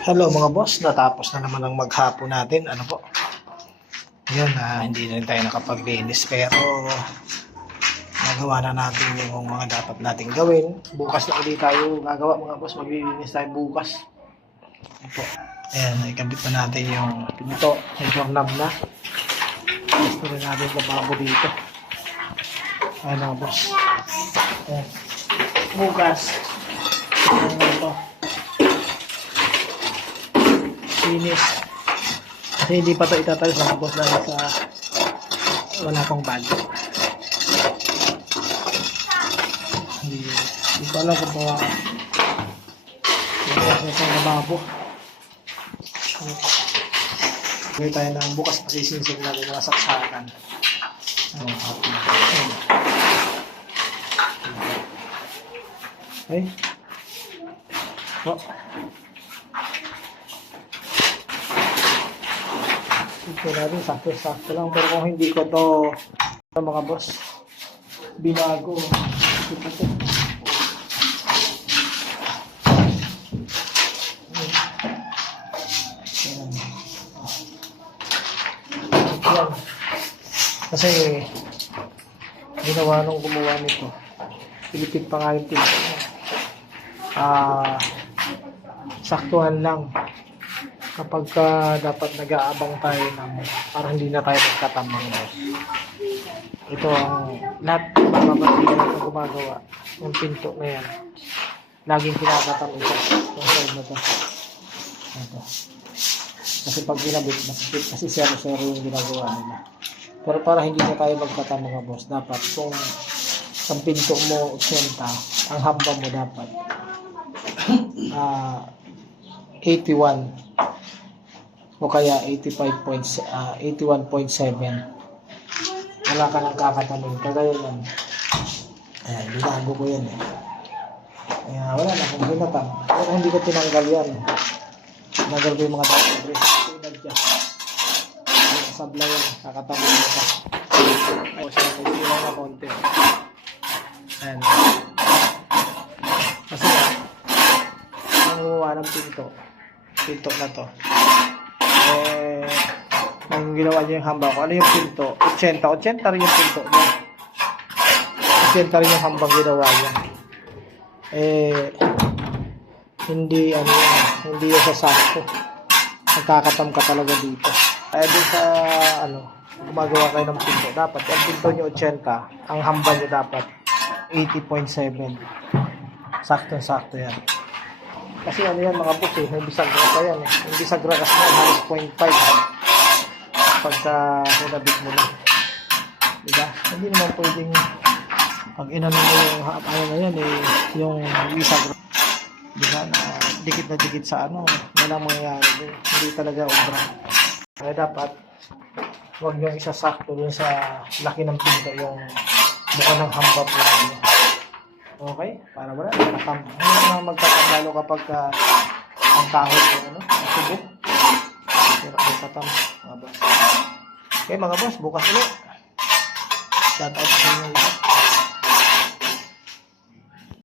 Hello mga boss, natapos na naman ang maghapon natin. Ano po? Yun, hindi na rin tayo nakapaglinis pero nagawa na natin yung mga dapat nating gawin. Bukas na ulit tayo gagawa mga boss, maglilinis tayo bukas. Ano po? Ayan, ikabit na natin yung pinto, yung doorknob na. Gusto rin natin yung lababo dito. Ayan mga boss. Ayan. Bukas. Ayan ito. Finish. Kasi hindi pa ito itatayo sa boss dahil sa wala pang budget. Hindi ko alam kung bawa itong lababo. Gawin tayo ng bukas pasisinsig natin mga saksakan. Okay. Oh. Ito natin, sakto lang. Pero kung hindi ko to mga boss, binago. Ito to. Yan. Kasi ginawa nung gumawa nito. Pilipit pa nga yung pinto. Saktuhan lang. Kapag dapat nag-aabang tayo ng para hindi na tayo magkatamang boss. Ito ang lahat mapapasigan na gumagawa yung pinto na yan. Laging kinakatam ito. Itong side na ito. Ito. Kasi pag ginabit, masakit kasi 0-0 yung ginagawa nila. Pero para hindi na tayo magkatam mga boss, dapat kung ang pinto mo 80, ang hamba mo dapat 81 o kaya 81.7. Wala ka nang kakatamin. Kagaya yan. Ayan, binago ko yan eh. Kaya wala na kung binatam. Pero kung hindi ko tinanggal yan, tinanggal ko yung mga dapat i-adjust. Sabla yan, kakatamin mo pa. O siya, may sila na konti. Ayan. Kasi ang gumawa ng pinto na to, nung ginawa niya yung hamba ko, ano yung pinto? 80 rin yung pinto niya. 80 rin yung hambang ginawa niya. Hindi yung sasakto. Nagkakatam ka talaga dito. Kaya din sa, gumagawa kayo ng pinto, dapat, yung pinto niyo 80, ang hamba niyo dapat 80.7. Sakto yan. Kasi yan mga boss may bisagra pa yan eh. Yung bisagra kasi halos 0.5 pagka hinabit mo lang. Diba? Hindi naman pwedeng pag inano mo yung na yan yung bisagra. Diba? Na dikit na dikit sa wala mangyayari din. Hindi talaga obra. Kaya dapat huwag nyo isasakto dun sa laki ng pinto yung mukha ng hamba po niyo. Okay? Para wala. Hindi naman magkatamlalo kapag ang kahon yung subok. Pero magkatam. Mga boss. Okay mga boss, bukas ulit. Shout out sa inyo lahat.